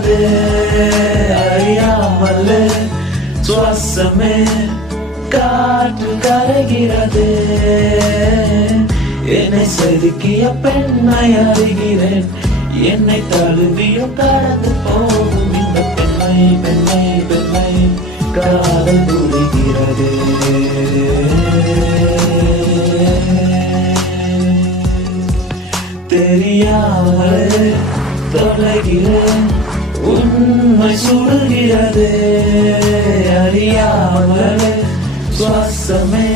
தொலைகிறது அறியாமல் சுவாசமே காற்று கரைகிறது என்னை செதுக்கிய பெண்ணை அறிகிறேன் என்னை தழுவியும் கடந்து போகும் இந்த பெண்ணை பெண்ணை பெண்ணை காதல் புரிகிறது தெரியாமல் தொலைகிறேன் உண்மை சுடுகிறது அறியாமல் சுவாசமே